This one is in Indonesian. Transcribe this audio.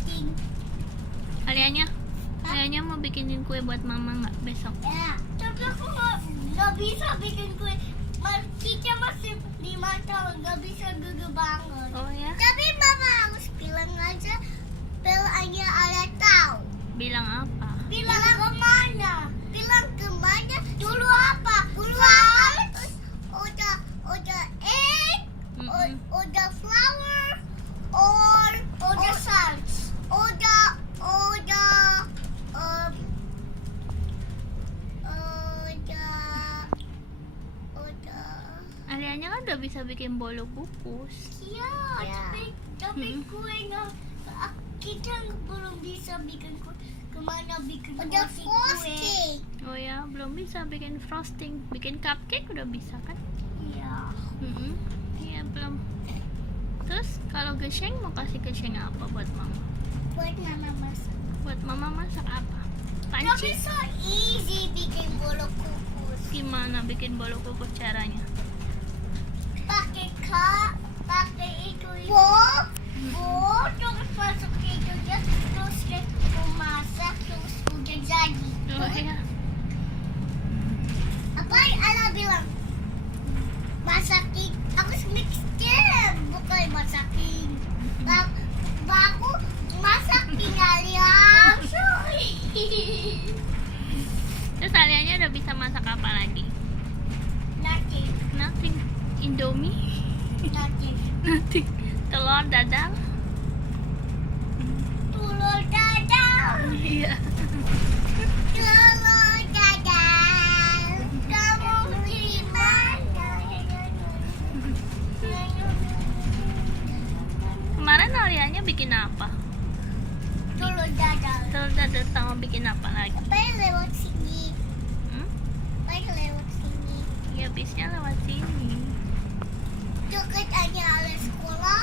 Floating. Alianya mau bikinin kue buat mama nggak besok? Ya, tapi aku nggak bisa bikin kue. Kita masih 5 tahun, nggak bisa duduk banget. Oh ya? Tapi mama harus bilang aja, bilangnya ada tahu. Bilang apa? Bilang kemana? Bilang kemana? Dulu apa? Dulu apa? Terus udah egg, udah flower, udah salt, udah Alianya kan udah bisa bikin bolu kukus. iya, tapi kue nggak, kita belum bisa bikin kue. Kemana bikin Udah kue? frosting. Oh ya, belum bisa bikin frosting. Bikin cupcake udah bisa kan? Iya. Iya, belum. Terus kalau geseng mau kasih geseng apa buat mama? Buat mama masak. Buat mama masak apa? Tapi Panci? so easy bikin bolu kukus. Gimana bikin bolu kukus caranya? Pakai itu. Terus masuk ke itu terus kita masak terus udah jadi. Oh ya. Apa yang Ala bilang? Masakin, aku mixin, bukan masakin. Aku masakin Alia. Terus Alianya udah bisa masak apa lagi? Nothing. Indomie? Nothing. Telur dadar? Telur dadar. Iya. Telur dadar. Kamu gimana? Kemarin Alianya bikin apa? Telur dadar. Telur dadar sama bikin apa lagi? Apa yang lewat sini? Apa yang lewat sini? Ya bisnya lewat sini. Dekat aja ala sekolah.